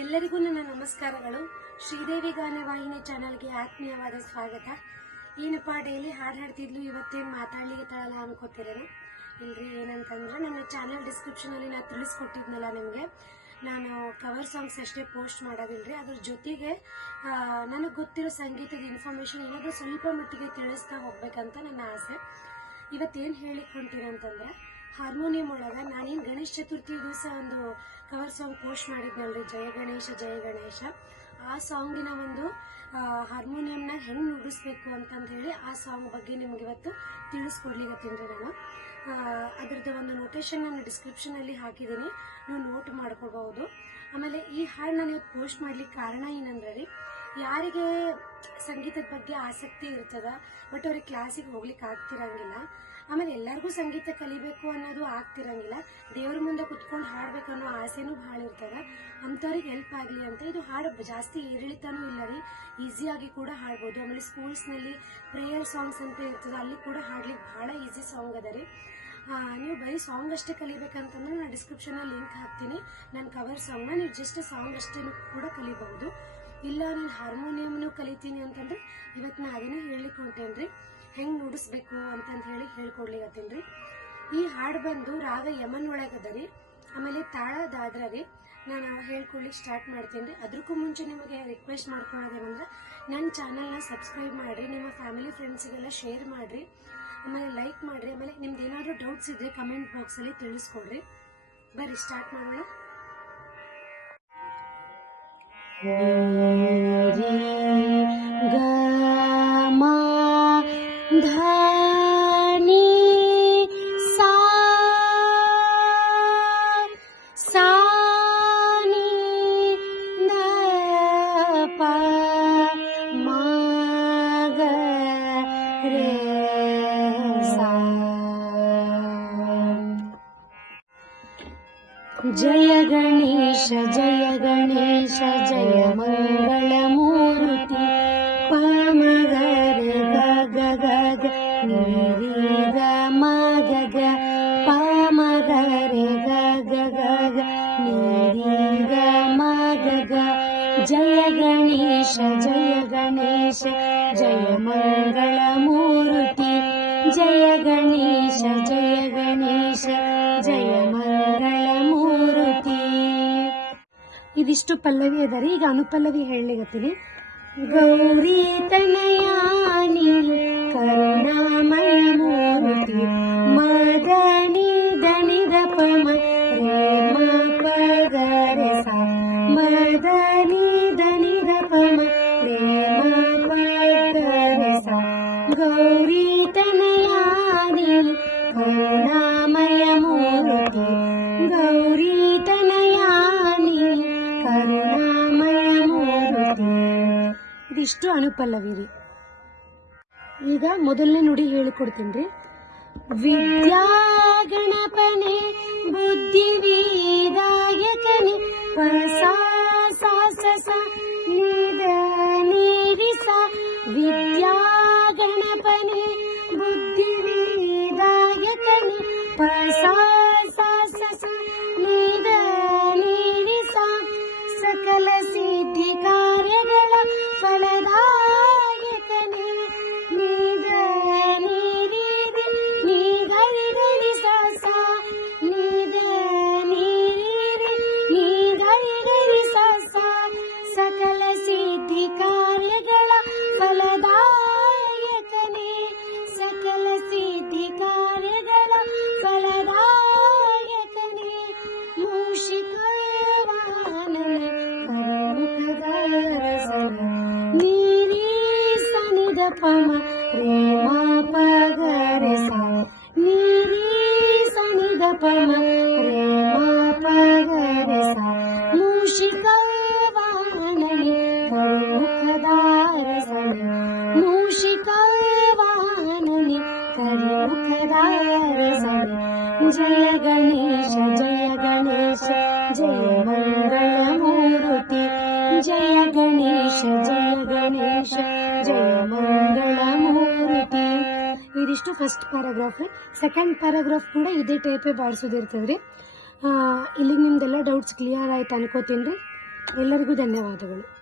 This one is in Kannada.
ಎಲ್ಲರಿಗೂ ನನ್ನ ನಮಸ್ಕಾರಗಳು. ಶ್ರೀದೇವಿ ಗಾನವಾಹಿನಿ ಚಾನಲ್ಗೆ ಆತ್ಮೀಯವಾದ ಸ್ವಾಗತ. ಏನಪ್ಪಾ ಡೈಲಿ ಹಾಡು ಹಾಡ್ತಿದ್ಲು, ಇವತ್ತೇನು ಮಾತಾಡ್ಲಿಕ್ಕೆ ತಳಲ್ಲ ಅನ್ಕೋತಿರೇನು? ಇಲ್ರಿ, ಏನಂತಂದ್ರೆ ನನ್ನ ಚಾನಲ್ ಡಿಸ್ಕ್ರಿಪ್ಷನ್ ಅಲ್ಲಿ ನಾನು ತಿಳಿಸ್ಕೊಟ್ಟಿದ್ನಲ್ಲ ನಿಮಗೆ, ನಾನು ಕವರ್ ಸಾಂಗ್ಸ್ ಅಷ್ಟೇ ಪೋಸ್ಟ್ ಮಾಡೋದಿಲ್ರಿ, ಅದ್ರ ಜೊತೆಗೆ ನನಗೆ ಗೊತ್ತಿರೋ ಸಂಗೀತದ ಇನ್ಫಾರ್ಮೇಶನ್ ಏನಾದರೂ ಸ್ವಲ್ಪ ಮಟ್ಟಿಗೆ ತಿಳಿಸ್ತಾ ಹೋಗ್ಬೇಕಂತ ನನ್ನ ಆಸೆ. ಇವತ್ತೇನು ಹೇಳಿಕ್ ಹೊಂತೀನಿ ಅಂತಂದ್ರೆ, ಹಾರ್ಮೋನಿಯಂ ಒಳಗೆ ನಾನೇನು ಗಣೇಶ ಚತುರ್ಥಿ ದಿವಸ ಒಂದು ಕವರ್ ಸಾಂಗ್ ಪೋಸ್ಟ್ ಮಾಡಿದ್ನಲ್ರಿ, ಜಯ ಗಣೇಶ ಜಯ ಗಣೇಶ. ಆ ಸಾಂಗಿನ ಒಂದು ಹಾರ್ಮೋನಿಯಂನ ಹೆಂಗೆ ನುಡಿಸ್ಬೇಕು ಅಂತಂದು ಹೇಳಿ ಆ ಸಾಂಗ್ ಬಗ್ಗೆ ನಿಮ್ಗೆ ಇವತ್ತು ತಿಳಿಸ್ಕೊಡ್ಲಿಕತ್ತೀನಿ ನಾನು. ಅದ್ರದ್ದು ಒಂದು ನೋಟೇಶನ್ ನಾನು ಡಿಸ್ಕ್ರಿಪ್ಷನಲ್ಲಿ ಹಾಕಿದ್ದೀನಿ, ನೀವು ನೋಟ್ ಮಾಡ್ಕೋಬಹುದು. ಆಮೇಲೆ ಈ ಹಾಡು ನಾನು ಇವತ್ತು ಪೋಸ್ಟ್ ಮಾಡ್ಲಿಕ್ಕೆ ಕಾರಣ ಏನಂದ್ರೆ ರೀ, ಯಾರಿಗೆ ಸಂಗೀತದ ಬಗ್ಗೆ ಆಸಕ್ತಿ ಇರ್ತದ ಬಟ್ ಅವ್ರಿಗೆ ಕ್ಲಾಸಿಗೆ ಹೋಗ್ಲಿಕ್ಕೆ ಆಗ್ತಿರಂಗಿಲ್ಲ, ಆಮೇಲೆ ಎಲ್ಲರಿಗೂ ಸಂಗೀತ ಕಲಿಬೇಕು ಅನ್ನೋದು ಆಗ್ತಿರಂಗಿಲ್ಲ, ದೇವ್ರ ಮುಂದೆ ಕುತ್ಕೊಂಡು ಹಾಡ್ಬೇಕು ಅನ್ನೋ ಆಸೆನೂ ಭಾಳ ಇರ್ತದ, ಅಂಥವ್ರಿಗೆ ಹೆಲ್ಪ್ ಆಗಲಿ ಅಂತ ಇದು ಹಾಡು ಜಾಸ್ತಿ ಏರಿಳಿತಾನೂ ಇಲ್ಲ ರೀ, ಈಸಿಯಾಗಿ ಕೂಡ ಹಾಡ್ಬೋದು. ಆಮೇಲೆ ಸ್ಕೂಲ್ಸ್ನಲ್ಲಿ ಪ್ರೇಯರ್ ಸಾಂಗ್ಸ್ ಅಂತ ಇರ್ತದೆ, ಅಲ್ಲಿ ಕೂಡ ಹಾಡ್ಲಿಕ್ಕೆ ಭಾಳ ಈಸಿ ಸಾಂಗ್ ಅದ ರೀ. ನೀವು ಬರೀ ಸಾಂಗ್ ಅಷ್ಟೇ ಕಲಿಬೇಕಂತಂದ್ರೆ ನಾನು ಡಿಸ್ಕ್ರಿಪ್ಷನಲ್ಲಿ ಲಿಂಕ್ ಹಾಕ್ತೀನಿ, ನನ್ನ ಕವರ್ ಸಾಂಗ್ನ ನೀವು ಜಸ್ಟ್ ಸಾಂಗ್ ಅಷ್ಟೇ ಕೂಡ ಕಲಿಬಹುದು. ಇಲ್ಲ ನಾನು ಹಾರ್ಮೋನಿಯಂನು ಕಲಿತೀನಿ ಅಂತಂದ್ರೆ ಇವತ್ತು ನಾ ಅದನ್ನೇ ಹೇಳಲಿಕ್ಕೆ ಹೊಂಟೇನ್ರಿ, ಹೆಂಗೆ ನುಡಿಸ್ಬೇಕು ಅಂತಂದು ಹೇಳಿ ಹೇಳ್ಕೊಡ್ಲಿಕತ್ತೀನಿ. ಈ ಹಾಡು ಬಂದು ರಾಗ ಯಮನ್ ಒಳಗದ ರೀ, ಆಮೇಲೆ ತಾಳ ದಾದ್ರ ರೀ. ನಾನು ಹೇಳ್ಕೊಡ್ಲಿಕ್ಕೆ ಸ್ಟಾರ್ಟ್ ಮಾಡ್ತೀನಿ. ಅದಕ್ಕೂ ಮುಂಚೆ ನಿಮಗೆ ರಿಕ್ವೆಸ್ಟ್ ಮಾಡ್ಕೊಳ್ಳೋದೇನಂದ್ರೆ, ನನ್ನ ಚಾನಲ್ನ ಸಬ್ಸ್ಕ್ರೈಬ್ ಮಾಡಿರಿ, ನಿಮ್ಮ ಫ್ಯಾಮಿಲಿ ಫ್ರೆಂಡ್ಸಿಗೆಲ್ಲ ಶೇರ್ ಮಾಡಿರಿ, ಆಮೇಲೆ ಲೈಕ್ ಮಾಡಿರಿ. ಆಮೇಲೆ ನಿಮ್ದು ಏನಾದರೂ ಡೌಟ್ಸ್ ಇದ್ರೆ ಕಮೆಂಟ್ ಬಾಕ್ಸಲ್ಲಿ ತಿಳಿಸ್ಕೊಡ್ರಿ. ಬರ್ರಿ ಸ್ಟಾರ್ಟ್ ಮಾಡೋಣ. ಧಾನಿ ಸಾ ಸಾನಿ ದ ಪ ಮ ಗ ರೇ ಸಾ. ಜಯ ಗಣೇಶ ಜಯ ಗಣೇಶ ಜಯ ಮಂಗಳ ಮೂರ್ತಿ ಪಮ ಗ ರೆ ಗ ಗ ಗ ಗ ನೀ ಗ ಮ ಗ ಗ ಪಮ ಗ ರೆ ಗ ಗ ಗ ಗ ನೀ ಗ ಮ ಗ ಗ. ಜಯ ಗಣೇಶ ಜಯ ಗಣೇಶ ಜಯ ಮಂಗಳ ಮೂರ್ತಿ ಜಯ ಗಣೇಶ ಜಯ ಗಣೇಶ ಜಯ ಮಂಗಳ ಮೂರ್ತಿ. ಇದಿಷ್ಟು ಪಲ್ಲವಿ ಅದ ರೀ. ಈಗ ಅನುಪಲ್ಲವಿ ಹೇಳಲಿಗತ್ತೀನಿ. ಗೌರಿ ತನಯಾನಿ ಕರುಣಾಮಯ ಮೂರ್ತಿ ಮದನಿ ದನಿ ದ ಪ ಮ ರೇ ಮ ಪ ಗ ರೆ ಸಾ ಮದನಿ ದನಿ ದ ಪ ಮ ರೇ ಮ ಪ ಗ ರೆ ಸಾ. ಗೌರಿ ತನಯಾನಿ ಕರುಣಾಮಯ ಮೂರ್ತಿ ಗೌರಿ ತನಯಾನಿ ಕರುಣಾಮಯ ಮೂರ್ತಿ. ಇದಿಷ್ಟು ಅನುಪಲ್ಲವಿ ರೀ. ಈಗ ಮೊದಲನೇ ನುಡಿ ಹೇಳಿಕೊಡ್ತೀನಿ ರೀ. ವಿದ್ಯಾ ಗಣಪನೆ ಬುದ್ಧಿ ವಿದಾಯಕನೆ ಪಸಾ ಸಾ ಸ ಸ ನಿದ ನೀರಿ ಸಾ. ವಿದ್ಯಾ ಗಣಪನೆ ಬುದ್ಧಿ ವಿದಾಯಕನೆ ಪಸಾ ಸಾ ಸ ಸ ನಿದ ನೀರಿ ಸಾ. ಸಕಲ ಸಿದ್ಧಿ ಕಾರ್ಯಗಳ ಫಲದಾಯಕನೆ ನಿದ ನೀರಿ ನೀ ಗರಿ ಗರಿ ಸಾ ಸಾ ನಿದ ನೀರಿ ನೀ ಗರಿ ಗರಿ ಸಾ ಸಾ. ಸಕಲ ಸಿದ್ಧಿ ಕಾರ್ಯಗಳ ಫಲದಾಯಕನೆ ಸಕಲ ಸಿದ್ಧಿ ಕಾರ್ಯಗಳ ಫಲದಾಯಕನೆ ಮೂಷಿಕ ವಾಹನನ ಕರುಣಾಕರಸನ ನೀರಿ ಸನಿದ ಪಮ ರೇ ಮ ಪ ಗ ರೆ ಸಾ ನೀರಿ ಸನಿದ ಪಮ ರೇ ಮ ಪ ಗ ರೆ ಸಾ. ಮೂಷಿಕ ವಾಹನನೆ ಕರುಣಾಕರಸನ ಮೂಷಿಕ ವಾಹನನೆ ಕರುಣಾಕರಸನ. ಜಯ ಗಣೇಶ ಜಯ ಗಣೇಶ ಜಯ ಮಂಗಳ ಮೂರ್ತಿ ಜಯ ಗಣೇಶ ಜಯ ಗಣೇಶ ಜಯ ಮಂಗಳ ಮೂರ್ತಿ. ಇದಿಷ್ಟು ಫಸ್ಟ್ ಪ್ಯಾರಾಗ್ರಾಫ್. ಸೆಕೆಂಡ್ ಪ್ಯಾರಾಗ್ರಾಫ್ ಕೂಡ ಇದೇ ಟೈಪೇ ಬಾರಿಸೋದಿರ್ತದೆ ರೀ. ಇಲ್ಲಿಗೆ ನಿಮ್ದೆಲ್ಲ ಡೌಟ್ಸ್ ಕ್ಲಿಯರ್ ಆಯ್ತು ಅನ್ಕೋತೀನಿ ರೀ. ಎಲ್ಲರಿಗೂ ಧನ್ಯವಾದಗಳು.